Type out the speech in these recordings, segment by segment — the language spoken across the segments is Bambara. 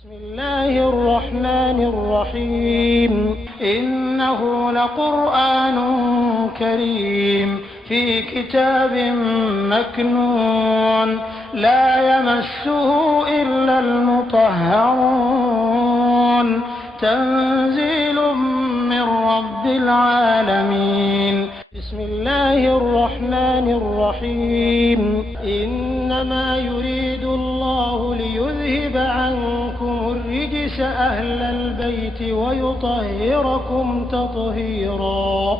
بسم الله الرحمن الرحيم إنه لقرآن كريم في كتاب مكنون لا يمسه إلا المطهرون تنزيل من رب العالمين بسم الله الرحمن الرحيم إنما يريد الله ليذهب عنكم الرجس أهل البيت ويطهركم تطهيرا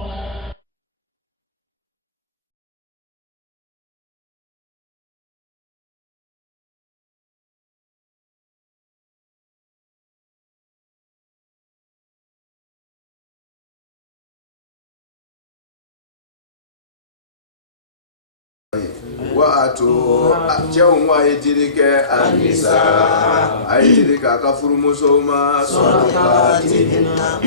Wato cewa ya jirike anisa a yi jirika kafuru musoma sadaqatihinna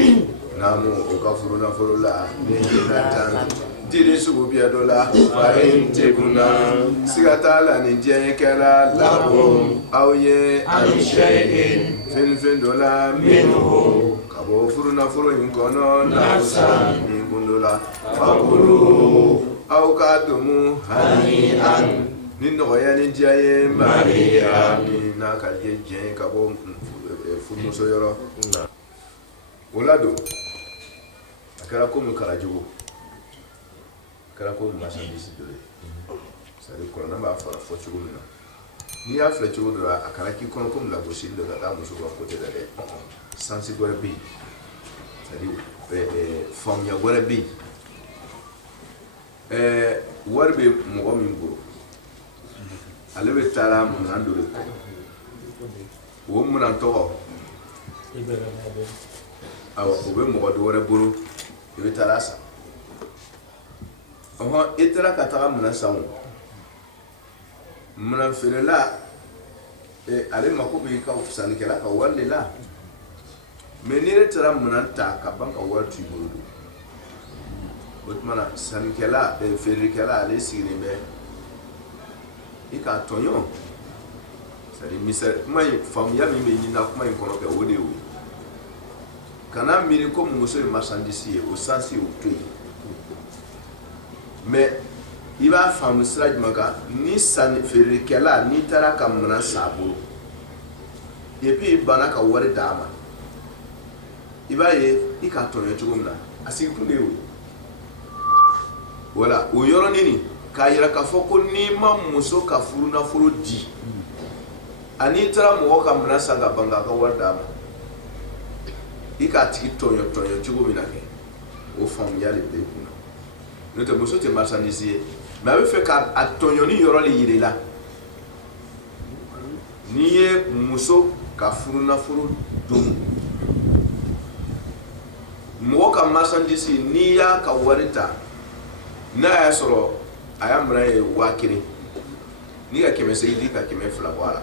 namu ukafuru na furula ninjinatan jiri sugu biyadola fahin tekuna sigatala ni jekela labo awye anshay'in fin dola minhu kabo furu na furu inkono nafsa inkundola fakulu aw ka domu hani'an ni nɔgɔya ni diya ye mariya min n'a ka ye diɲɛ ka bɔ furumuso yɔrɔ o la don a kɛra komi kalajogo a kɛra komi masandisi dɔ ye c'est-à-dire kɔrɔna b'a fɔ cogo min na n'i y'a filɛ cogo dɔ la a kana k'i kɔnɔ komi lagosili dɔ ka taa muso ka côté dɛ sansi wɛrɛ bɛ yen c'est-à-dire faamuya wɛrɛ bɛ yen wari bɛ mɔgɔ min bolo ale bɛ taara munan dɔ de kɔ o munan tɔgɔ awɔ o bɛ mɔgɔ dɔ wɛrɛ bolo i bɛ taara san ɔhɔn i taara ka taga munan san o munan feerela ale mako bɛ ka sannikɛla ka wari de la mais n'i yɛrɛ taara munan ta ka ban ka wari to i bolo don o tuma na sannikɛla feerekɛla ale sigilen bɛ i k'a tɔɲɔ c'est-à-dire misali kuma in faamuya min bɛ ɲini na kuma in kɔnɔ kɛ o de y'o ye kana miiri ko muso ye marchandise ye o sansi o to yen mais i b'a faamu sira jumɛn kan ni feerekɛla n'i taara ka minɛn san a bolo et puis i banna ka wari d'a ma i b'a ye i k'a tɔɲɔ cogo min na a sigikun de y'o ye. Voilà, o yɔrɔnin k'a yira k'a fɔ ko n'i ma muso ka furu nafolo di ani taara mɔgɔ ka minɛn san ka ban k'a ka wari d'a ma i k'a tigi tɔɲɔ cogo min na kɛ o faamuya de bɛ i kunna n'o tɛ muso tɛ marchandise ye mais a bɛ fɛ k'a tɔɲɔni yɔrɔ de yira i la n'i ye muso ka furu nafolo dun mɔgɔ ka marchandise n'i y'a ka wari ta n'a y'a sɔrɔ a y'a minɛ ye 1000 ni ka 100 di ka 200 bɔ a la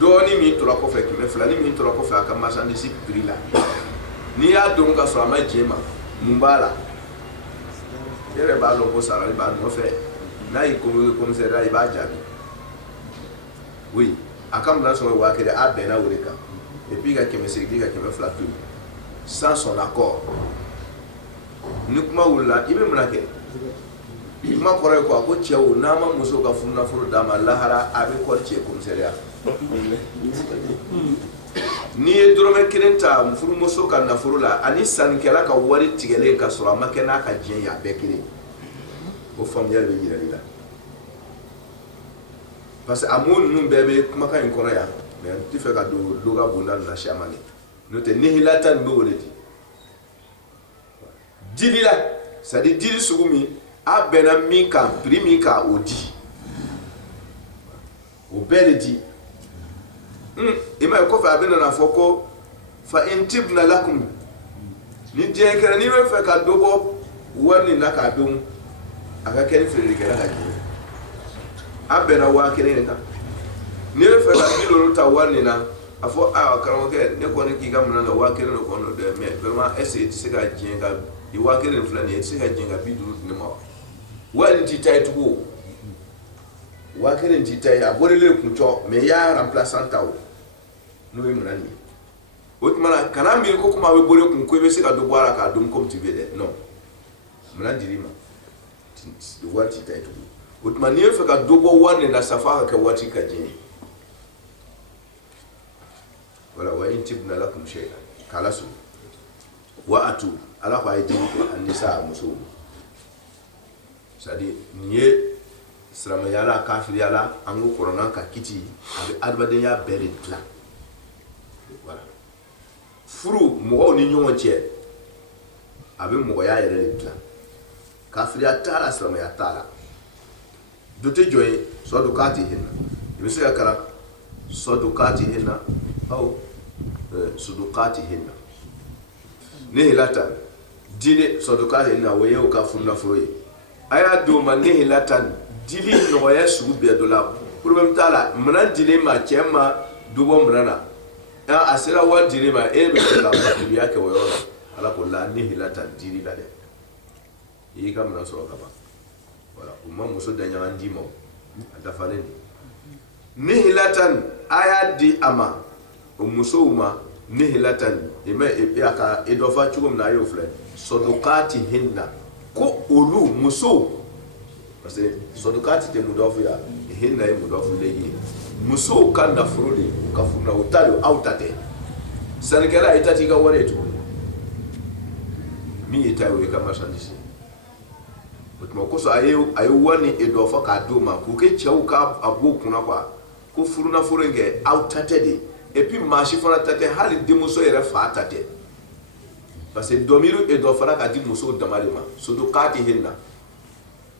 dɔɔni min tora kɔfɛ 200 ni min tora kɔfɛ a ka marchandise prix la n'i y'a dɔn ka sɔrɔ a ma jɛn ma mun b'a la i yɛrɛ b'a dɔn ko sarali b'a nɔfɛ n'a y'i convoqué commissariat i b'a jaabi oui a ka minɛ sɔrɔ 1000 a bɛnna o de kan et puis ka 100 di ka 200 to yen sans son accord ni kuma wulila i bɛ mun kɛ kuma kɔrɔ ye ko cɛw n'a ma muso ka furu nafolo d'a ma lahara a bɛ kɔri cɛ commissariat n'i ye dɔrɔmɛ 1 ta furumuso ka nafolo la ani sannikɛla ka wari tigɛlen ka sɔrɔ a ma kɛ n'a ka diɲɛ ye a bɛɛ kelen o faamuya de bɛ yira i la parce que a mot ninnu bɛɛ bɛ kumakan in kɔnɔ yan mais n tɛ fɛ ka don loga bonda ninnu na siama de n'o tɛ nihilata nin bɛ o de di dili la c'est-à-dire dili sugu min a bɛnna min kan prix min kan o di o bɛɛ de di i ma ye kɔfɛ a bɛ nana fɔ ko fa in tibna lakum ni diɲɛ kɛra n'i bɛ fɛ ka dɔ bɔ wari nin na k'a dɔn a ka kɛ ni feerekɛla ka diɲɛ a bɛnna 1000 de kan n'i bɛ fɛ ka 1000 ta wari nin na a fɔ karamɔgɔkɛ ne kɔni k'i ka minɛn na 1000 de kɔnɔ dɛ mais vraiment est-ce que i tɛ se ka diɲɛ ka i 1000 filɛ nin ye i tɛ se ka diɲɛ ka 50 di ne ma wa wari ti ta ye tugun wa kelen ti tay a borele ku cho me ya remplaçant taw no e munani otmana kana mi ko kuma we bore ku ko be se ka do boara ka dum comme tu veux de non munandi rima do wati tay to otmani e fe ka do bo wane na safa ka wati ka je wala wa intibna lakum shay'an kala su wa atu ala ko ay jini an-nisa musu sadi niye srama yala kafir yala angu corona ka kiti abi adbade ya bere plan voilà furu mo ni nyon tie abi mo ya yere plan kafir ya tala srama ya tala dote joy so do kati hinna ibe se akara so do kati hinna au sudukati hinna ne latan dile sodukati hinna waye ka funna froyi aya do man ne latan dili no ya su be do la problem tala mnan dile ma chema dubo mnana ya asira wa dile ma e be la ba yake wayo ala ko la ne latan dili la de yi kam na so ka ba wala umma muso danya andi mo atafaleni ne latan aya di ama muso ma nihilatan ime aka edofa chugum na yo fle sodukati hinna ko olu muso parce que sodukati te mudofu ya hinna e mudofu leyi muso kanda frodi ka funa utalo autate sanikala itati ka wore tu mi itawe kama shandisi otmo ko so ayo wani edofa ka doma ko ke chewu ka aboku na kwa ko furuna forenge autate de et puis marcher fora tate hali demuso yere fa tate parce que domiru e do fara ka di muso damalima so do kati hinna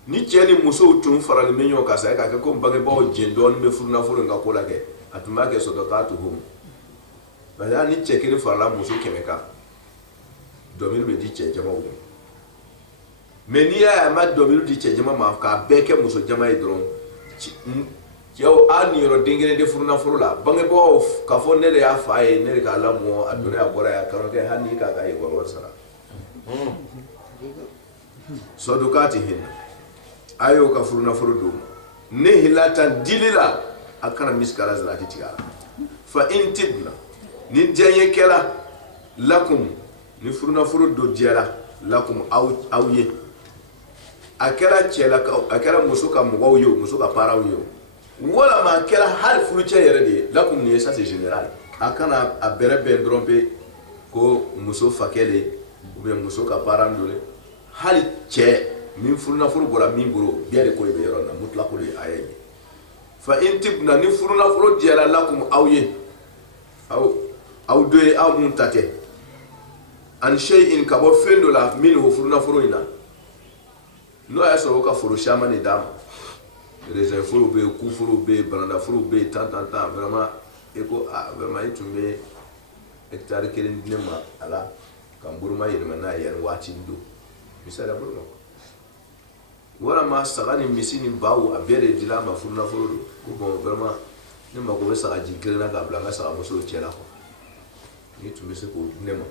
ni tieni muso tun fara le menyo ka sa ka ko mbage bo jendo ni be furuna furu nga ko la ke atuma ke so do katu hum bala ni chekere fara la muso kemeka domiru be di che jama wo menia ma domiru di che jama ma ka beke muso jama e dron yo ani ro dingene de furuna furula bange bo ka fo ne ya faaye ne ka la mo adore abora ya ka ke hani ka ga e goro sara so dukati hin ayo ka furuna furudu ne hilata dilila akana miskala zala kitigala fa intibna ni jaye kala lakum ni furuna furudu diala lakum awye akara chela ka akara musuka mo yo musuka para yo wala ma kera hal furuche yere de lakum ni ça c'est général akana a bere ben drompe ko muso fakele ou bien muso ka parandole hal che min furuna furu bora min boro biere ko be yoro na mutla ko le ayaye fa intibna ni furuna furu diala lakum awye aw doye aw muntate an shay'in ka bo fendo la min furuna furu ina no ya so ka furu shama ni dam les infos be ku furu be baranda furu be tant vraiment eko vraiment itumbe hectare kelen nema ala kamburuma yirma na yan wachindo misala burma wala ma sagani misini bawo abere dilama furuna furu ko bon vraiment nema ko sa jikirna ka blanga sa muso chela ko ni tumbe se ko nema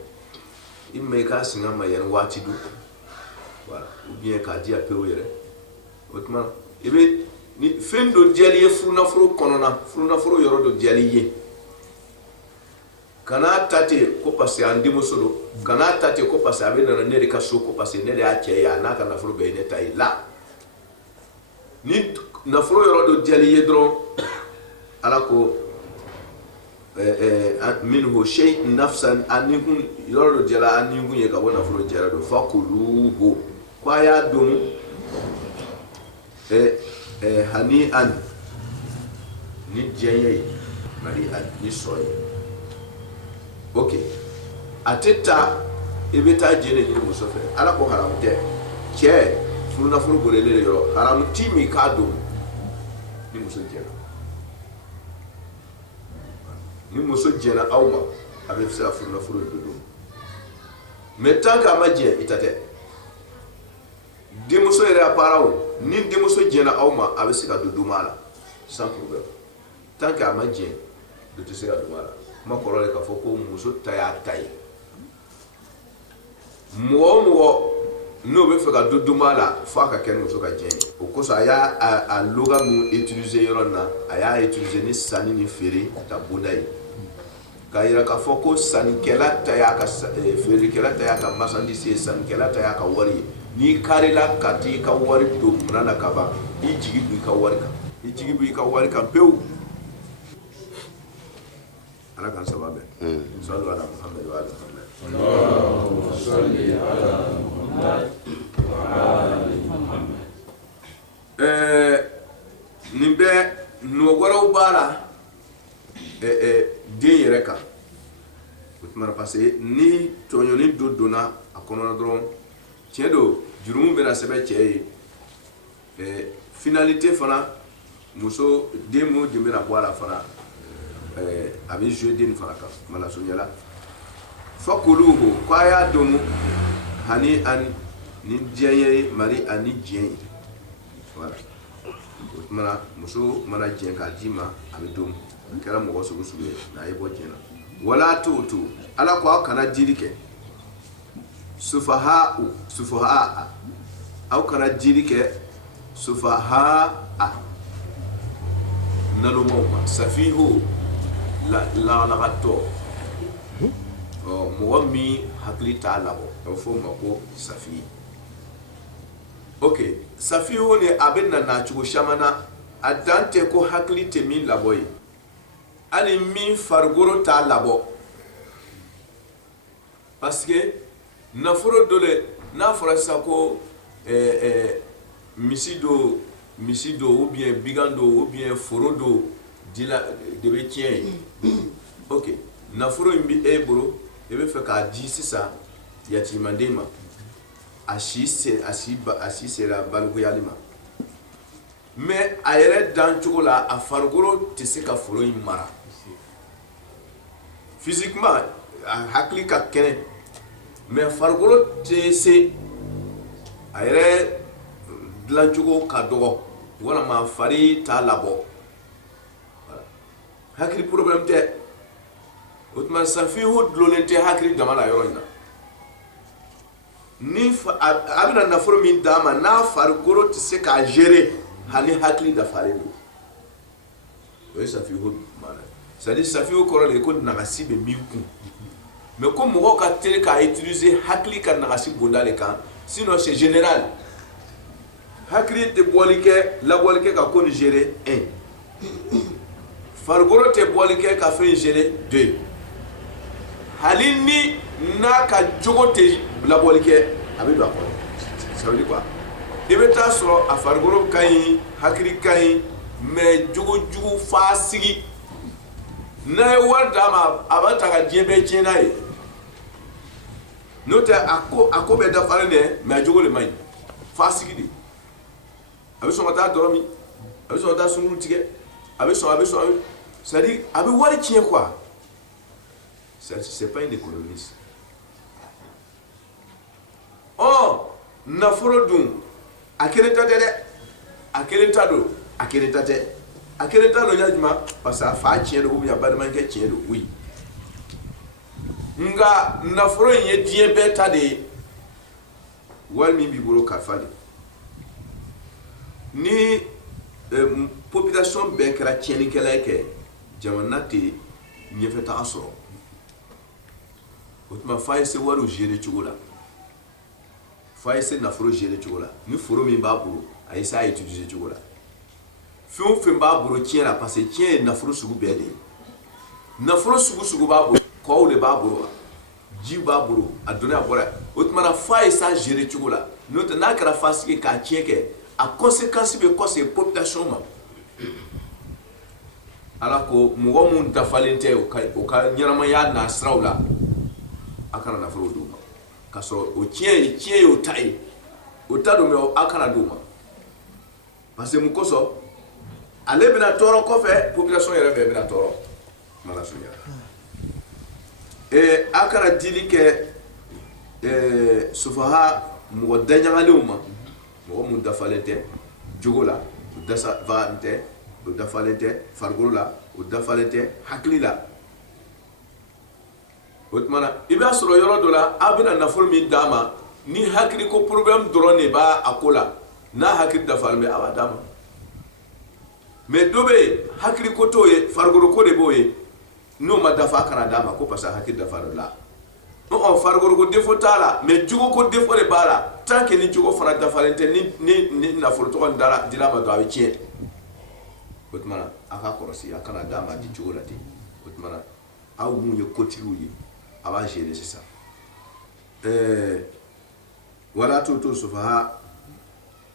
imme ka singa ma yan wachido voilà ou bien ka dia pewo yere otma ibe ni fendo diali furuna furu konona furuna furu yoro do diali ye kana tate ko passe andi musolo kana tate ko passe abe na ne ka so ko passe ne ya che ya na kana furu be ne tai la ni na furu yoro do diali ye dron ala ko minhu shay nafsan anihun yoro do diala anihun ye ka wona furu diala do fakuluhu kwa ya dum hani an ni jeye mari an ni soye ok ateta ibeta jene ni musofe ala ko haram te che furuna furu gorele yo haram timi kado ni muso jena ni muso jena awma abe fisa furuna furu dodo metanka maje itate demuso ere aparawo ni demuso jena awma abe sika dodo mala sans problème tant que amadje de te sika dodo mala ma korole ka foko muso taya tay mo n'o bɛ fɛ ka don doma la f'a ka kɛ ni muso ka diɲɛ ye o kosɔn a y'a a loga mun utiliser yɔrɔ in na a y'a utiliser ni sanni ni feere ta bonda ye k'a yira k'a fɔ ko sannikɛla ta y'a ka feerekɛla ta y'a ka marchandise ye sannikɛla ta y'a ka wari ye n'i karila ka t'i ka wari don minɛn na ka ban i jigi b'i ka wari kan i jigi b'i ka wari kan pewu ala k'an saba bɛn sallu ala muhammed wa ala muhammed allahumma salli ala muhammad wa ali muhammad nin bɛ nɔ wɛrɛw b'a la den yɛrɛ kan o tuma parce que ni tɔɲɔni dɔ donna a kɔnɔ dɔrɔn tiɲɛ don jurumu bɛna sɛbɛn cɛ ye finalité fana muso den minnu de bɛna bɔ a la fana a bɛ jouer den fana kan malasonyala fakuluhu ko a y'a domu hani an ni diɲɛ ye mari ani diɲɛ ye voilà o tuma muso mana diɲɛ k'a d'i ma a bɛ domu kɛra mɔgɔ sugu sugu ye n'a ye bɔ diɲɛ na wala tuutu ala ko aw kana dili kɛ sufaha aw kana dili kɛ sufaha nalomaw ma safihu lagatɔ mɔgɔ min hakili t'a labɔ a bɛ fɔ o ma ko safi ok safihu ni a bɛ na cogo caman na a dan tɛ ko hakili tɛ min labɔ ye ani min farikolo t'a labɔ parce que nafolo dɔ le n'a fɔra sisan ko misi do ou bien bigan do ou bien foro do de bɛ tiɲɛ ye ok nafolo in bɛ e bolo e bɛ fɛ k'a di sisan yatimanden ma a si sera balikoyali ma mais a yɛrɛ dan cogo la a farikolo tɛ se ka foro in mara physiquement a hakili ka kɛnɛ mais farikolo tɛ se a yɛrɛ dilancogo ka dɔgɔ walama fari t'a labɔ hakili problème tɛ o tuma safihu dulonnen tɛ hakili dama la yɔrɔ in na ni a bɛna nafolo min d'a ma n'a farikolo tɛ se k'a gérer hali hakili dafalen don o ye safihu maana c'est à dire safihu kɔrɔ de ko nagasi bɛ min kun mais ko mɔgɔ ka teli k'a utiliser hakili ka nagasi bonda le kan sinon c'est général hakili tɛ bɔli kɛ labɔli kɛ ka ko ni gérer 1 farikolo tɛ bɔli kɛ ka fɛn gérer 2 hali ni n'a ka jogo tɛ labɔli kɛ a bɛ don a kɔnɔ ça veut dire quoi i bɛ taa sɔrɔ a farikolo ka ɲi hakili ka ɲi mais jogo jugu f'a sigi n'a ye wari d'a ma a b'a ta ka diɲɛ bɛɛ tiɲɛ n'a ye n'o tɛ a ko bɛɛ dafalen dɛ mais a jogo de man ɲi f'a sigi de a bɛ sɔn ka taa dɔrɔn min a bɛ sɔn ka taa sunkuru tigɛ a bɛ sɔn c'est à dire a bɛ wari tiɲɛ quoi c'est pas une économiste nafolo dun a kelen ta tɛ dɛ a kelen ta don a kelen ta tɛ a kelen ta don ya juma parce que a fa tiɲɛ don ou bien a balimakɛ tiɲɛ don oui nka nafolo in ye diɲɛ bɛɛ ta de ye wari min b'i bolo kalifa de ni population bɛɛ kɛra tiɲɛnikɛla ye kɛ jamana tɛ ɲɛfɛtaga sɔrɔ o tuma f'a ye se wariw gérer cogo la f'a ye se nafolo gérer cogo la ni foro min b'a bolo a ye se a utiliser cogo la fɛn o fɛn b'a bolo tiɲɛ la parce que tiɲɛ ye nafolo sugu bɛɛ de ye nafolo sugu b'a bolo kɔw de b'a bolo ji b'a bolo a donna a bɔra o tuma na f'a ye sa gérer cogo la n'o tɛ n'a kɛra fasigi k'a tiɲɛ kɛ a conséquence bɛ kɔse population ma ala ko mɔgɔ mun dafalen tɛ o ka ɲɛnamaya n'a siraw la a kana nafolo d'u ma k'a sɔrɔ o tiɲɛ ye o ta ye o ta don mais a kana d'u ma parce que mun kosɔn ale bɛna tɔɔrɔ kɔfɛ population yɛrɛ bɛɛ bɛna tɔɔrɔ mana sunya a kana dili kɛ sufaha mɔgɔ daɲagalenw ma mɔgɔ mun dafalen tɛ jogo la o dafalen tɛ o dafalen tɛ farikolo la o dafalen tɛ hakili la o tuma na i b'a sɔrɔ yɔrɔ dɔ la a bɛna nafolo min d'a ma ni hakili ko problème drone ba akola na hakili da farme abadama mais dobe hakili ko toye fargoro ko de boye no ma dafa kana dama ko pasa hakili da farla no fargoro ko defo tala mais jugo ko defo le bala tant que ni jugo fana da farente ni na foro to ndara dilama do abicie otmana aka korosi akana dama di jugo la di otmana aw mu ye kotiruye aba gérer c'est ça wala tutu sufaha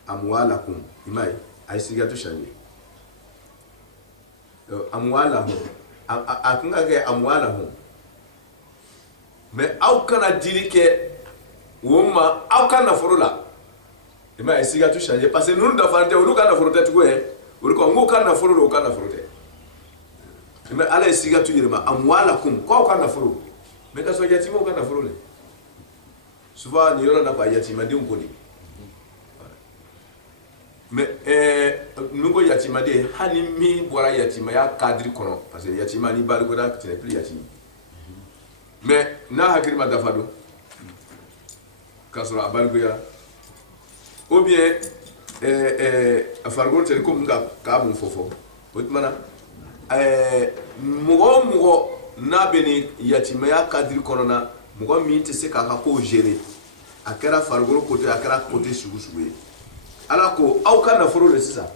amwalakum imai ay sigatu shani amwalahum akunga ke amwalahum mais aw kana dirike woma aw kana forola imai ay sigatu shani parce que nous da fante olu kana forote tuko olu ko ngo kana forola kana forote mais ala sigatu yirma amwalakum ko kana foro mais ka so yatimo kana forole souvent ni yoro na ba yatima de ngoni mais nugo yatima de hani mi bora yatima ya cadre kono parce que yatima ni bal goda tu n'es plus yatima mais na hakiri ma dafado kasura abal goya ou bien afargol tel comme ka mun fofo otmana mugo na beni yatima ya cadre kono na mugo mi te se kaka ko gérer akara fargoro côté akara côté sugu ala ko aw kana foro le sisa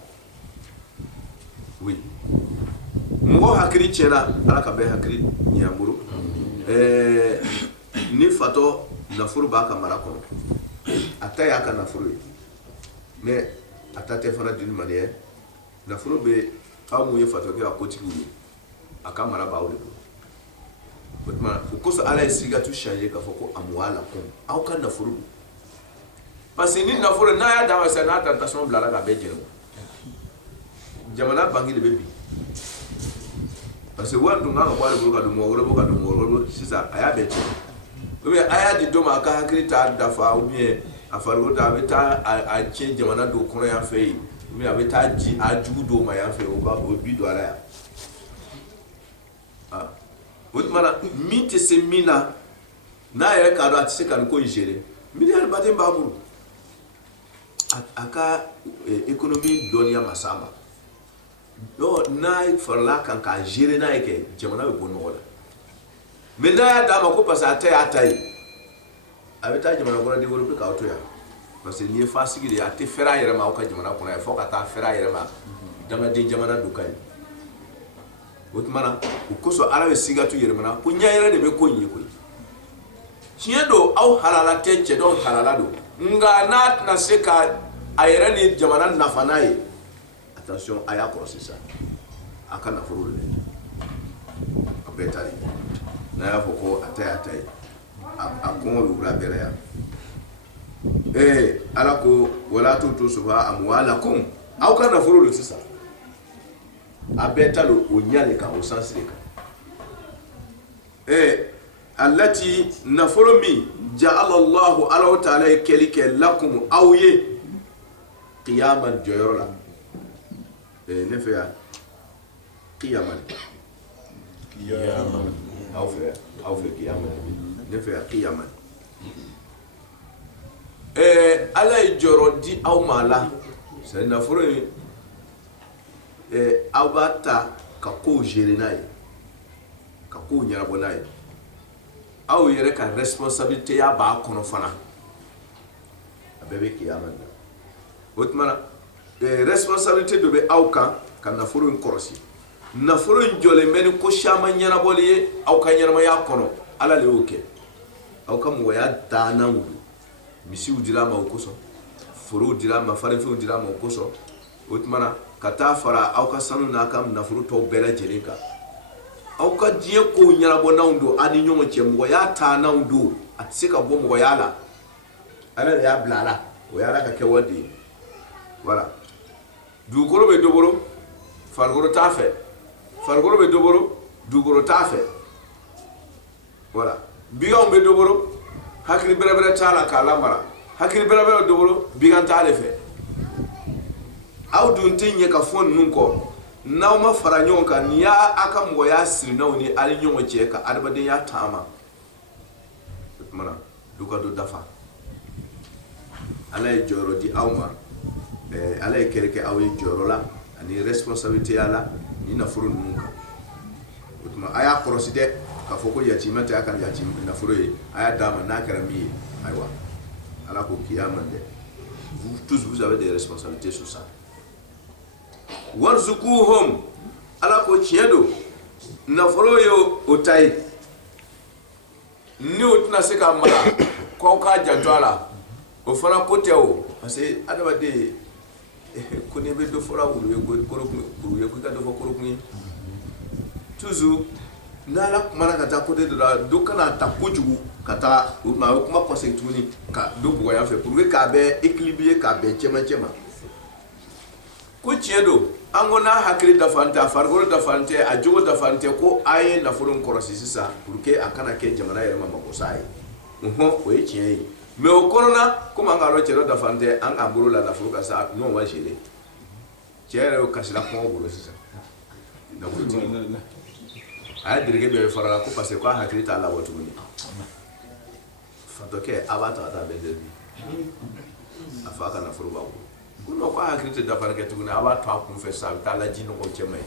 oui mugo hakiri chena ala ka be hakiri nyamuru ni fato na foro ba ka mara ko ataya kana foro mais atate fara d'une manière na foro be amu ye fato ke akoti wuli aka mara ba wuli Batman, ko so ala siga tu changer ka foko amwala ko aw kan nafuru parce que ni nafuru na ya dawa sa na tentation blala ga bejelo jamana bangi le bebi parce que wandu nga ko wala ko ka do mo sisa aya beto o bien aya di do ma ka hakrita dafa ou bien afaru da beta a change jamana do kono ya fe mi abeta ji aju do ma ya fe o ba o bi do ala ya Otmana minte se mina na yere kado atise kan ko gérer milliard batin baburu aka économie donia masama do na farla kan ka gérer na yake jamana be bonno wala mais na ya dama ko passa atai abeta jamana ko na développer ka auto ya parce que ni fasigi ya te fera yere ma ko jamana ko na fo ka ta fera yere ma dama de jamana dukai Otmana ukoso ala we sigatu yermana ko nyaayere de be ko nyi ko chiedo aw halala teche do halala do nga nat na seka ayere ni jamana nafanaye attention aya ko c'est ça akana furule abetali na ya foko atay akon lura bereya ala ko wala tutu suba amwalakum aw kana furule c'est ça abetalo onyale ka au sens de allati nafurumi ja'ala Allah ta'ala kelike lakum awye qiyaman joyrola nefa qiyaman awfe qiyaman nefa qiyaman ala jorodi aw mala c'est nafurumi abata ka ko gérer naye ka ko nyarabo naye aw yere ka responsabilité ya ba kono fana abebe kiyamanda otmana responsabilité do be aw kan na furu nkorosi na furu njole meni ko shama nyarabo liye aw ka nyarama ya kono ala le oke aw ka mo ya dana wudu misi udira ma okoso furu udira ma fare fu udira ma okoso otmana kata fara aw ka sanu na kam na furu to bela jelika aw ka die ko nyarabo nawndo ani nyongo chemgo ya ta nawndo atsika bo mo yala ala ya blala o yala ka kewadi voilà du goro be doboro fargoro tafe fargoro be doboro du goro tafe voilà biga be doboro hakri bere tala kala mara hakri bere doboro biga tale fe aw dun tinye ka fon nunko naw ma fara nyonka ni ya aka mo ya siri naw ni ali nyongo cheka adaba de ya tama mana duka do dafa ala ye jɔyɔrɔ di aw ma ala ye kɛlɛ kɛ aw ye jɔyɔrɔ la ani responsabilité ya la ni nafolo ninnu kan o tuma a y'a kɔlɔsi dɛ k'a fɔ ko yatima tɛ a ka nafolo ye a y'a d'a ma n'a kɛra min ye ayiwa ala ko k'i y'a man dɛ vous tous vous avez des responsabilités sur ça warzukuhum ala ko tiɲɛ don nafolo ye o ta ye ni o tɛna se ka mara k'aw k'a janto a la o fana ko tɛ o parce que adamaden ko n'i bɛ dɔ fɔla wulu ye ko kuru ye ko i ka dɔ fɔ korokun ye toujours n'ala kumana ka taa côté dɔ la dɔ kana ta kojugu ka taa o tuma a bɛ kuma kɔsegin tuguni ka dɔ bugɔ yan fɛ pour que k'a bɛɛ équilibré k'a bɛn cɛmancɛ ma ko tiɲɛ don an ko n'a hakili dafalen tɛ a farikolo dafalen tɛ a jogo dafalen tɛ ko a ye nafolo in kɔlɔsi sisan pour que a kana kɛ jamana yɛrɛ ma magosa ye o ye tiɲɛ ye mais o kɔnɔna komi an ka dɔn cɛ dɔ dafalen tɛ an k'an bolo la nafolo ka sa n'o ma gérer cɛ yɛrɛ y'o kasila kɔngɔ bolo sisan nafolotigi a ye dereke dɔ ye fara la ko parce que k'a hakili t'a labɔ tuguni fatɔkɛ a b'a ta ka taa bɛɛ dɛbi a fa ka nafolo b'a bolo ko non k'a hakili tɛ dafara kɛ tuguni a b'a to a kun fɛ sisan a bɛ taa laji nɔgɔ cɛ ma ye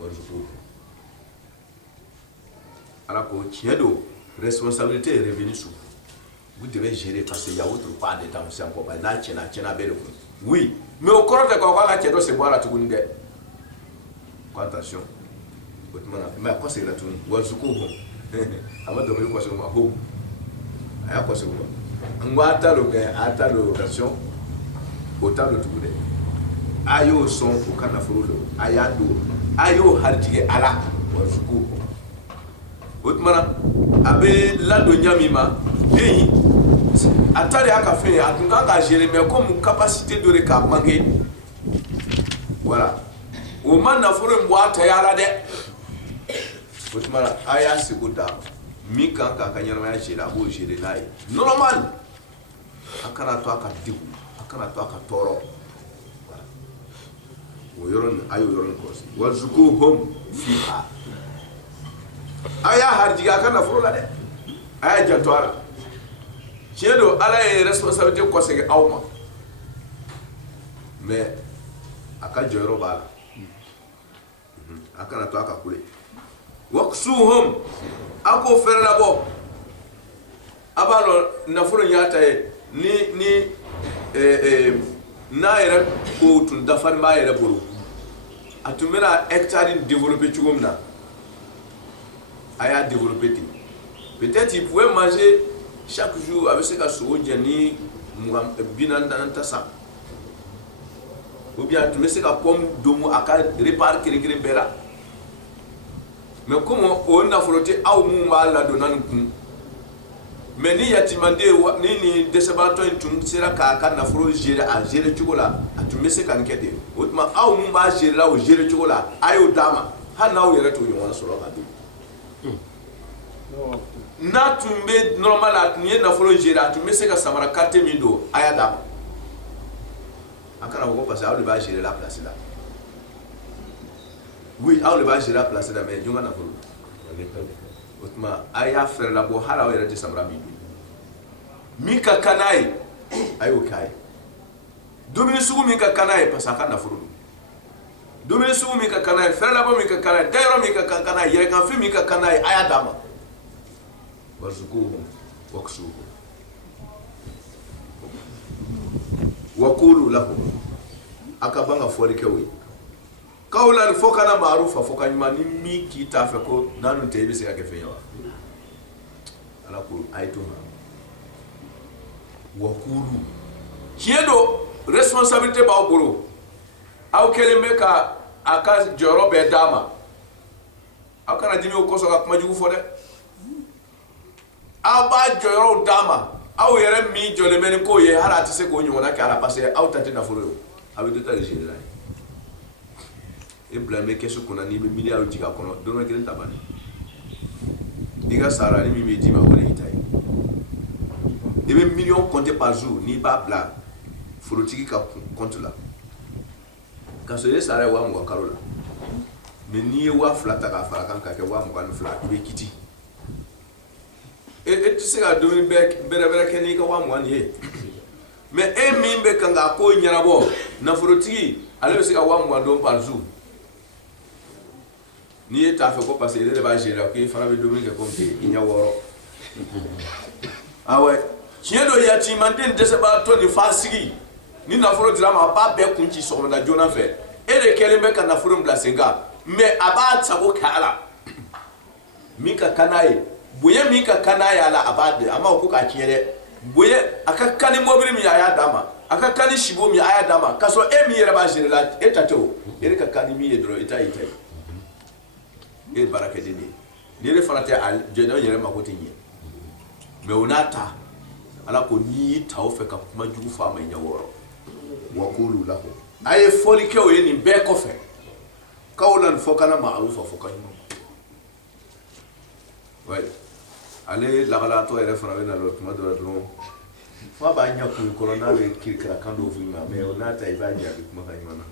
warisuko ala ko tiɲɛ don responsabilité est revenue sur vous devez gérer parce qu'il y a autre part de temps c'est encore pas n'a tiɲɛna a bɛɛ de kun oui mais o kɔrɔ tɛ k'a ka cɛ dɔ sen bɔ a la tuguni dɛ ko attention o tuma na mais a kɔ seginna tuguni warisuko hɔn a ma dɔnkili kɔsegin ma ho a y'a kɔsegin ma n ko a t'a dɔn kɛ a t'a dɔn occasion o t'a dɔn tugu dɛ a y'o sɔn o ka nafolo don a y'a don a y'o harijigɛ a la warisuko hɔn o tuma na a bɛ ladon ɲa min ma den a ta de y'a ka fɛn ye a tun kan k'a gérer mais comme capacité dɔ de k'a manqué voilà o ma nafolo in bɔ a ta ya la dɛ o tuma na a y'a seko d'a ma min kan k'a ka ɲɛnamaya gérer a b'o gérer n'a ye normal a kana to a ka degun a kana to a ka tɔɔrɔ voilà o yɔrɔ nin a y'o yɔrɔ nin kɔlɔsi warzukuhum fiha a y'a harijigɛ a ka nafolo la dɛ a y'a janto a la tiɲɛ don ala ye responsabilité kɔsegin aw ma mais a ka jɔyɔrɔ b'a la a kana to a ka kule waksuhum a k'o fɛrɛ labɔ a b'a dɔn nafolo in y'a ta ye ni n'a yɛrɛ ko tun dafalen b'a yɛrɛ bolo a tun bɛna hectare développer cogo min na a y'a développer ten peut-être il pouvait manger chaque jour a bɛ se ka sogo jɛ ni 40 ta san ou bien a tun bɛ se ka pomme domu a ka repas kelen-kelen bɛɛ la mais comme o nafolo tɛ aw mun b'a ladonna nin kun mais ni yatimanden ni dɛsɛbagatɔ in tun sera k'a ka nafolo gérer a gérer cogo la a tun bɛ se ka nin kɛ ten o tuma aw mun b'a gérer la o gérer cogo la a y'o d'a ma hali n'aw yɛrɛ t'o ɲɔgɔn sɔrɔ ka don n'a tun bɛ normal a tun ye nafolo gérer a tun bɛ se ka samara carte min don a y'a d'a ma a kana fɔ ko parce que aw de b'a gérer la place la oui aw de b'a gérer la place la mais jɔn ka nafolo o tuma a y'a fɛrɛ labɔ hali aw yɛrɛ tɛ samara min don min ka kan n'a ye a y'o k'a ye dumuni sugu min ka kan n'a ye parce que a ka nafolo don dumuni sugu min ka kan n'a ye fɛrɛ labɔ min ka kan n'a ye dayɔrɔ min ka kan n'a ye yɛrɛkanfɛn min ka kan n'a ye a y'a d'a ma warzukuhum waksuhum wakulu lahum a ka ban ka fɔli kɛ o ye kawlan fo kana maarufa fo ka ɲuman ni min k'i t'a fɛ ko n'a dun tɛ i bɛ se ka kɛ fɛn ye wa ala ko a ye to ma wakulu tiɲɛ don responsabilité b'aw bolo aw kɛlen bɛ ka a ka jɔyɔrɔ bɛɛ d'a ma aw kana dimi o kɔsɔn ka kuma jugu fɔ dɛ aw b'a jɔyɔrɔw d'a ma aw yɛrɛ min jɔlen bɛ ni ko ye hali a tɛ se k'o ɲɔgɔnna kɛ a la parce que aw ta tɛ nafolo ye a bɛ dɔ ta de gérer n'a ye e bila bɛ kɛsu kɔnɔ n'i bɛ miliyari jigin a kɔnɔ dɔrɔmɛ kelen ta banni i ka sara ni min bɛ d'i ma o de y'i ta ye i bɛ miliyɔn compter par jour n'i b'a bila forotigi ka compte la ka sɔrɔ e sara ye 20 kalo la mais n'i ye 2000 ta k'a fara kan k'a kɛ 22 i bɛ kiti e tɛ se ka dumuni bɛrɛ kɛ n'i ka 20 ye mais e min be kanga ko nyarabo naforotigi ale be se ka wa mwando par jour ni e ta fait ko passer de ba gérer ko fara be domingue comme que inya woro ah ouais tiens do yati manden de se ba to ni fasigi ni naforo drama ba be kunci so na jona fe e de kelembe ka naforo mblasenga mais aba tsabo kala mika kanaye boye mika kanaye ala abade ama ko ka tiere boye aka kani mobili mi aya dama aka kani shibo mi aya dama kaso e mi yere ba jere la etato ere ka kani mi yedro ita e baraka dini ni le farate al jeno yere makoti ni me onata ala ko ni taw fe ka kuma jugu fa ma nyaworo wa qulu lahu ay foli ke o yeni be ko fe kawlan fokana ma'rufa fokana ouais ale la gala to ere fara na lo kuma do do fa ba nya ku corona be kirkira kando vima me onata ibanya be kuma kanyana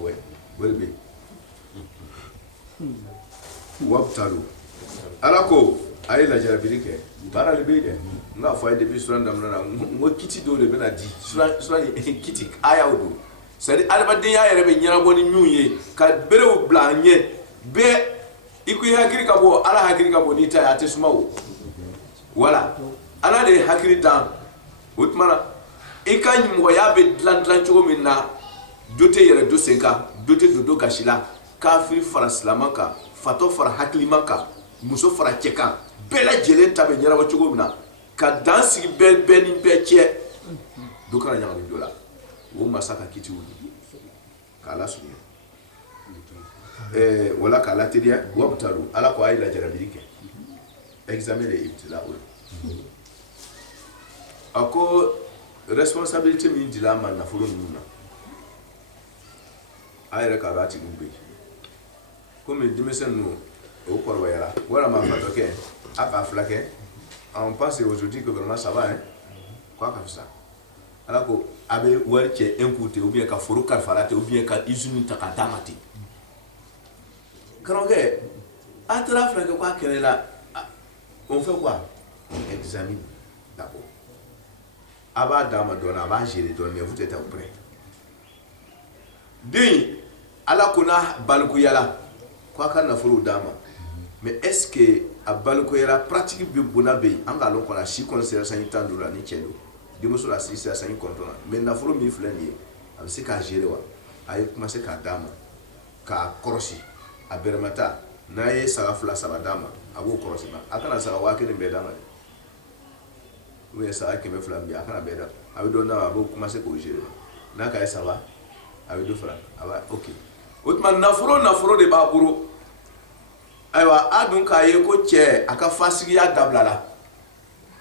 ouais welbe wabtalu alako ay la jarabirike bara le bede nga fa de bi suran dam na ngo kiti do le bena di suran kiti aya odo sari alba de ya yere be nyara boni nyuye ka bere o blanye be iku hakiri ka bo ala hakiri ka bo ni ta ate sumawo wala ala de hakiri dan utmana ikany mo ya be dlan chugo minna dote yere do senka dote do gashila kafir fara silamaka fato fara haklimaka muso fara cheka bela jele tabe nyara wa chugo minna ka dansi be ni be che do kana nyama dola wo masaka kiti wudi kala sunya wala kala tidia wabtaru ala ko ayla jarabirike examiner ibtila ako responsabilité min dila man na fulu nuna ayre ka bati gumbe comme dimesen no o korwa yara wala ma fatoke aka flake on pense aujourd'hui que vraiment ça va hein quoi comme ça ala ko abe warche enkute ou bien ka furu karfalate ou bien ka izuni takadamati Kronge, atra frère quoi qu'elle là, on fait quoi? On examine d'abord. Aba dama dona aba gérer donner vous êtes prêt. Deux, ala kuna balkuyala quoi kana furu dama. Mais est-ce que a balkuyala pratique bi bonabe anga lon kona si conseiller sanitaire dura ni chelo. Dimo sur la 6 à 5 contrôle. Mais na furu mi flani, am se ka gérer wa. Ay commencer ka dama ka korosi. A bermata na ye saga fula saba dama abo korosi ba akana saga wakene be dama de we saga keme fula bi akana be da abi do na abo commencer ko gérer na ka saba abi do fula aba OK otman nafro de ba buru aywa adun ka ye ko che aka fasigi ya dablala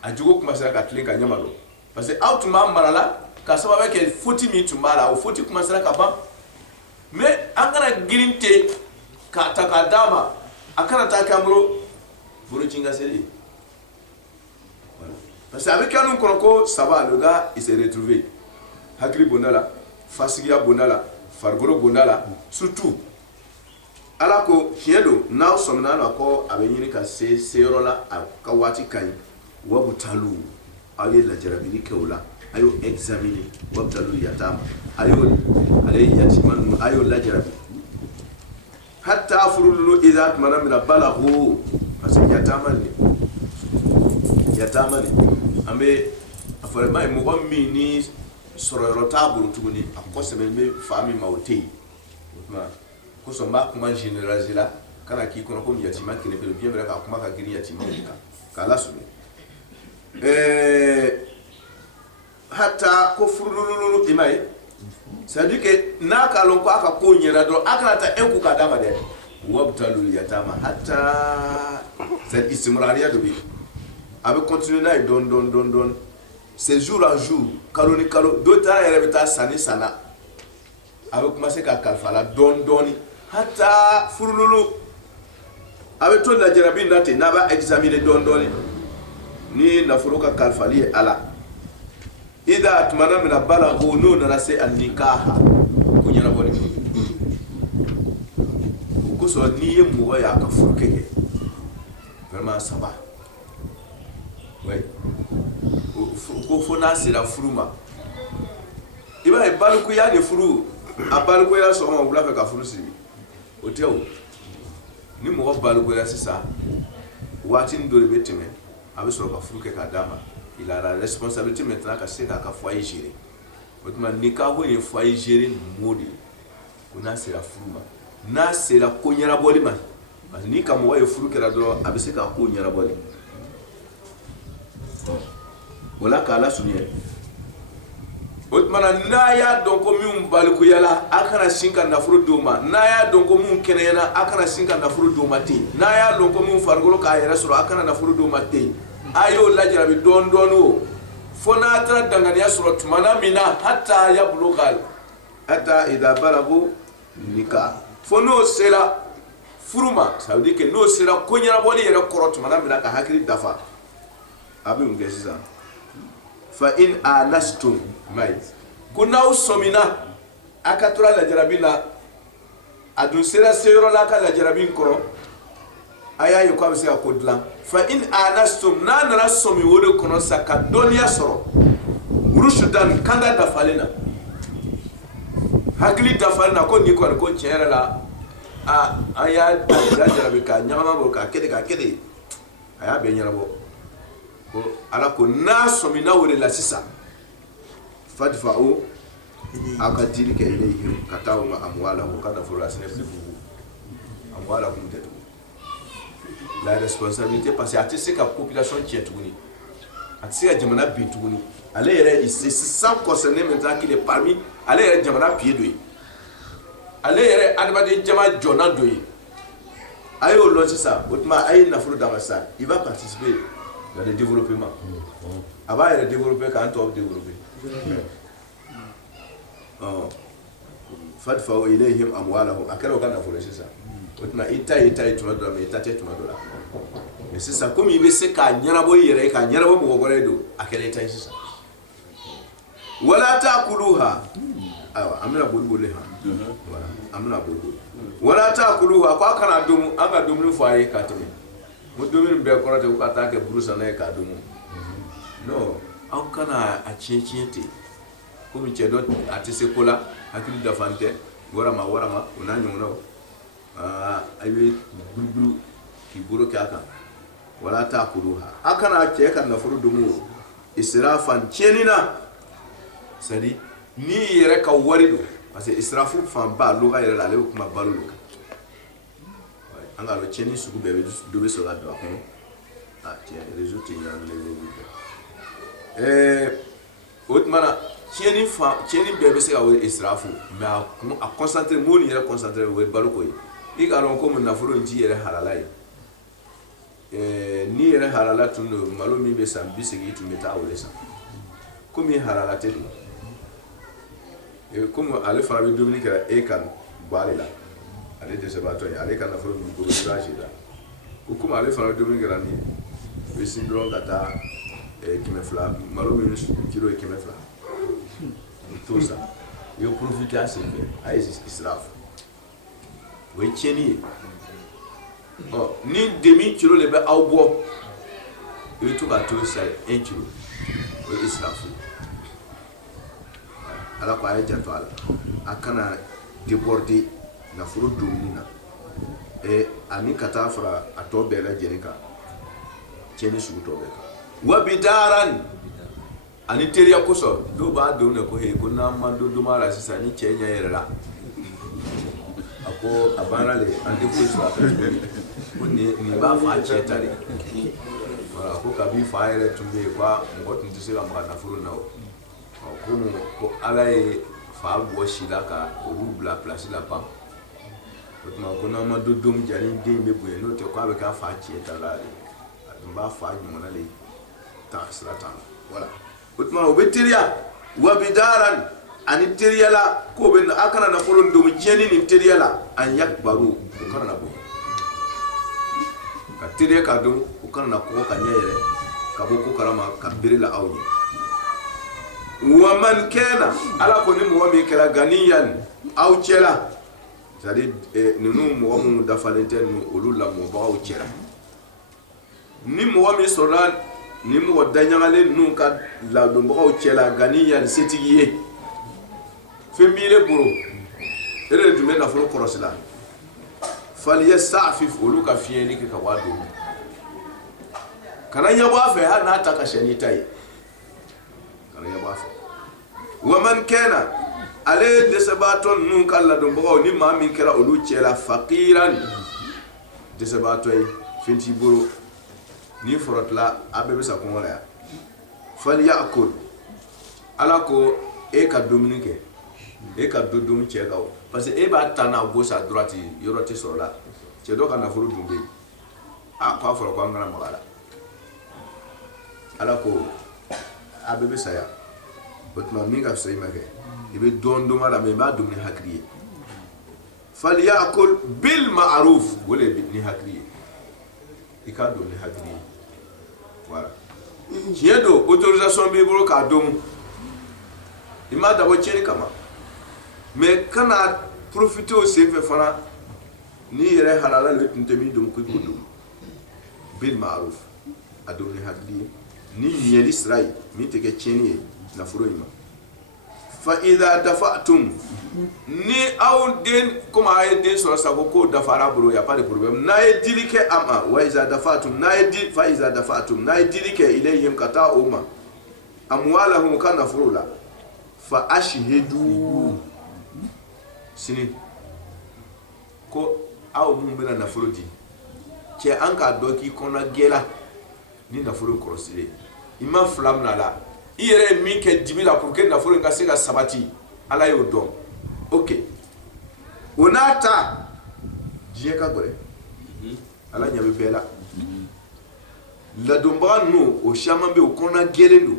ajugo commencer ka tlinka nyamalo parce que outma marala ka saba ke foti mi tumbala o foti commencer ka ba mais angana girinte ka takadama akana takamro buru chinga seri voilà parce que avec un konko ça va le gars il s'est retrouvé hakri bonala fasigia bonala fargoro bonala surtout alako chiedo now somna na ko abenyini ka se serola ka wati kai wabutalu aye la jarabiri keula ayo examiner wabutalu yatama ayo ale yatiman ayo la jarabi hatta furulu idha atmana min balaghu parce yatamani ambe afare mai mo bammi ni sororo taburu tuguni akose me fami mauti ma ko so ma kuma generalizila kana ki kono ko yatima kile pelo bien bra ka kuma ka giri yatima ka la sunu hatta ko furulu imai c'est-à-dire que na ka lon ko aka ko nyera do aka ta enku ka dama de wabtalu yatama hatta cette istimrariya do bi avec continuer na don c'est jour à jour kaloni kalo do ta yere beta sana avec commencer ka kalfala don hatta furulu avec to la jarabi ndate na ba examiner don ni na furuka kalfali ala ida atmana min balaghu no na se an-nikaha ko nyana boni ko so ni mu ya ka furkeke vraiment ça va ouais ko fo n'a sera furu ma i b'a ye balikuya ni furu a balikuya sɔgɔma wula fɛ ka furu siri o tɛ o ni mɔgɔ balikuya sisan waati dɔ de bɛ tɛmɛ a bɛ sɔrɔ ka furu kɛ k'a d'a ma il a la responsabilité maintenant ka se k'a ka foyer gérer o tuma nikahu ye foyer gérer mot de ye ko n'a sera furu ma n'a sera ko ɲɛnabɔli ma parce que ni ka mɔgɔ ye furu kɛra dɔrɔn a bɛ se k'a ko ɲɛnabɔli o la k'a lasurunya o tuma na n'a y'a dɔn ko min balikuyala a kana sin ka nafolo d'o ma n'a y'a dɔn ko min kɛnɛyana a kana sin ka nafolo d'o ma ten n'a y'a dɔn ko min farikolo k'a yɛrɛ sɔrɔ a kana nafolo d'o ma ten a y'o lajarabi dɔɔni dɔɔni o fo n'a taara danganiya sɔrɔ tuma na min na hatta yabluga hatta idha balagu nikah fo n'o sera furu ma ça veut dire que n'o sera ko ɲɛnabɔli yɛrɛ kɔrɔ tuma na min na ka hakili dafa a bɛ mun kɛ sisan fa in anastum mai ko n'aw sɔmina a ka tora lajarabi la a dun sera seyɔrɔ la a ka lajarabi kɔrɔ a y'a ye ko a bɛ se ka ko dilan fa in anastum n'a nana sɔmi o de kɔnɔ sa ka dɔnniya sɔrɔ rushdan kanda dafalen na hakili dafalen na ko nin kɔni ko tiɲɛ yɛrɛ la an y'a lajarabi k'a ɲagama bɔ k'a kɛde a y'a bɛɛ ɲɛnabɔ ko ala ko n'a sɔmina o de la sisan fadfa'u aw ka dili kɛ ilayhim ka taa u ka amwala o ka nafolo la sinɛ fifu amwala kun tɛ tugun la responsabilité parce que a tɛ se ka population tiɲɛ tuguni a tɛ se ka jamana bin tuguni ale yɛrɛ il se sent concerné maintenant qu'il est parmi ale yɛrɛ jamana pied dɔ ye ale yɛrɛ adamaden jama jɔnna dɔ ye a y'o lɔn sisan o tuma a ye nafolo d'a ma sisan il va participer dans le développement a b'a yɛrɛ développer k'an tɔw développer fadfa'u ilayhim amwalahum a kɛra o ka nafolo sisan o tuma i ta ye tuma dɔ la mais i ta tɛ tuma dɔ la mais sisan komi i bɛ se k'a ɲɛnabɔ i yɛrɛ ye k'a ɲɛnabɔ mɔgɔ wɛrɛ ye don a kɛra i ta ye sisan wala ta'kuluha ayiwa an bɛna boli han an bɛna boli wala ta'kuluha ko a kana domu an ka dumuni fɔ a ye ka tɛmɛ ko dumuni bɛɛ kɔrɔ tɛ ko ka taa kɛ burusa n'a ye k'a domu non aw kana a tiɲɛ ten komi cɛ dɔ a tɛ se ko la hakili dafan tɛ warama o n'a ɲɔgɔnnaw a bɛ guruguru k'i bolo kɛ a kan wala ta'kuluha a kana cɛ ka nafolo domu o israfan tiɲɛni na c'est à dire n'i yɛrɛ ka wari don parce que israfu fanba loga yɛrɛ la ale bɛ kuma balo de kan an k'a dɔn tiɲɛni sugu bɛɛ dɔ bɛ sɔrɔ ka don a kɔnɔ tiɲɛ réseau tɛ ɲagamilen o tuma na tiɲɛni bɛɛ bɛ se ka wele israfu mais a concentré mot nin yɛrɛ concentré o ye baloko ye i k'a dɔn komi nafolo in t'i yɛrɛ halala ye n'i yɛrɛ halala tun don malo min bɛ san 80 tun bɛ taa o de san komi halala tɛ dun komi ale fana bɛ dumuni kɛra e kan bɔ ale la ale dɛsɛbaatɔ ye ale ka nafolo min bolo i b'a si la ko komi ale fana bɛ dumuni kɛra nin ye i bɛ sin dɔrɔn ka taa 200 malo min kilo ye 200 i t'o san i bɛ profiter a senfɛ a ye israfu o ye tiɲɛni ye ni demi kilo de bɛ aw bɔ i bɛ to ka to sa 1 kilo o ye israfu ala ko a ye janto a la a kana déborder nafolo domini na ani ka taa fara a tɔ bɛɛ lajɛlen kan tiɲɛni sugu tɔ bɛɛ kan wa bidaran ani teriya kosɔn dɔw b'a dɔn de ko he ko n'an ma don doma la sisan ni cɛ ɲɛ yɛrɛ la a ko a banna le an tɛ foyi sɔrɔ a fɛ tuguni ko nin b'a fa cɛ ta de voilà ko kabi fa yɛrɛ tun bɛ yen ko mɔgɔ tun tɛ se ka maga nafolo na o ko ala ye fa bɔ si la ka olu bila place la pan o tuma ko n'an ma don don jani den bɛ bonya n'o tɛ ko a bɛ k'a fa cɛ ta la de a tun b'a fa ɲɔgɔnna de ta sira ta voilà o tuma o bɛ teriya wa bidaran ani teriya la ko bɛ a kana nafolo don tiɲɛni ni teriya la an yakbaru o kana na bonya ka teriya ka don o kana na kɔgɔ ka ɲɛ yɛrɛ ka bɔ ko kalama ka bere la aw ɲɛ wa man kana ala ko ni mɔgɔ min kɛra ganiyan aw cɛla c'est à dire ninnu mɔgɔ minnu dafalen tɛ ninnu olu lamɔbagaw cɛla ni mɔgɔ min sɔrɔla ni mo danyangale nun ka la do mbaw cela gani yan setigiye fembile buro ere dume na furo korosila fal yastafif uluka fiyeni ka wado kana yaba fa ha na ta ka shani tai kana yaba fa wa man kana ale de sabaton nun kala do mbaw ni ma min kera ulu cela faqiran de sabatoy fenti buro ni forotla abebe sa ko wala ya fal yakul ala ko e ka dominique e ka do dum che gaw parce que e ba tana gauche à droite yoroti sola che do kana furu dumbe a ko foro ko ngana magala ala ko abebe sa ya botma minga sai make ibe don do mala me ma dum ni hakriye fal yakul bil ma'ruf wala ni hakriye ika do ni hakriye voilà jedo autorisation be bro ka dom ima da wacce kama mais kana profiter au CV fana ni yere halala le tuntemi dom ko ko dom bil ma'ruf adom ni hakliye ni yeli srai mi te ke cheni na furoima fa idha dafa'tum ni aw den comme ay den sur sa ko dafara bro y a pas de problème na e dilike ama wa iza dafatum na e di fa iza dafatum na e dilike ilayhim kata umma amwalahum kana furula fa ashhadu sini ko aw mun bena na furudi ke an ka doki kona gela ni na furu korosire ima flam na la ire mi ke dibila pour que na furu ngase ga sabati ala yo don ok onata je ka gore ala nyabe bela la domba no o shamambe o kona gelendo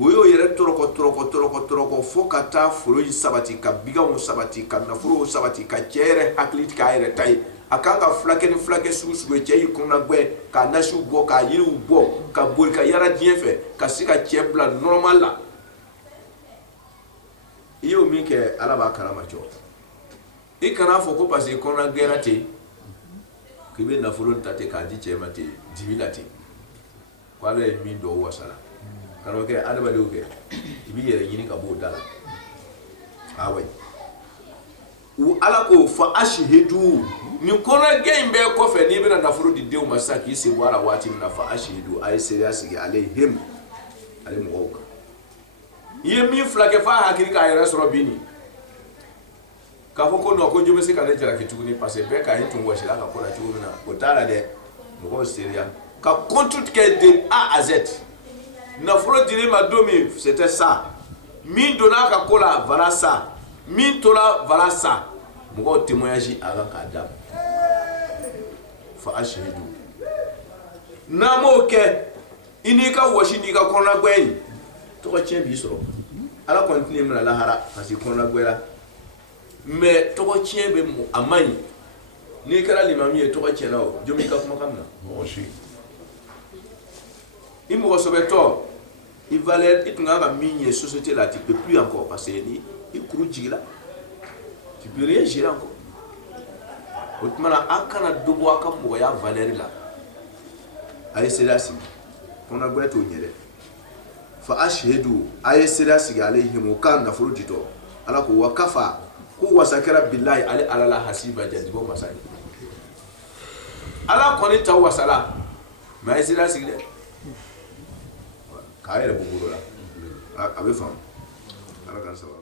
oyo yere toroko fokata furu sabati ka biga mo sabati ka na furu sabati ka chere haklit ka ire tai akanga flake susu e chei kona gwe ka nasu bo ka yiru bo ka bol ka yara diefe ka sika chebla normal la iyo mi ke ala ba karama cho ikana foko parce kona gerate kibe na furu tate ka di chema te divilate kwale mi do wasala kano ke adaba do ke ibi yere yini ka bo dala awe u ala ko fa ashhadu ni kona game be ko fe ni bina na furu di dew masaki se wara wati na fa ashhadu ay serious gi alaihim alim woka yemi flake fa hakiri ka yere soro bini ka foko no ko jome se ka ne jara kituguni parce be ka hitu wo shila ka kona chuguna ko tara de mo serious ka contre que de A à Z na furu di ma domi c'était ça min dona ka kola voilà ça min tola voilà ça mo témoignage avant kadam fa ashhadu namo ke inika washi ni ka kona gwen to ko chien bi so ala continue mala la hara parce kona gwela mais to ko chien be mo amani ni kala limami to ko chien lawo jomi ka kuma kamna mo shi imo so beto il valait itnga ga minye société là tu peux plus encore passer ni il croujila tu peux rien gérer encore otmana akana dobo aka mo ya Valérie là ay selasi kona gweto nyele fa ashhadu ay selasi alayhim kan na furujito ala ko wakafa ko wasakara billahi ala la hasiba jadibo masai ala koni tawasala ma selasi de kayere buguro la abe fam ala kan sawa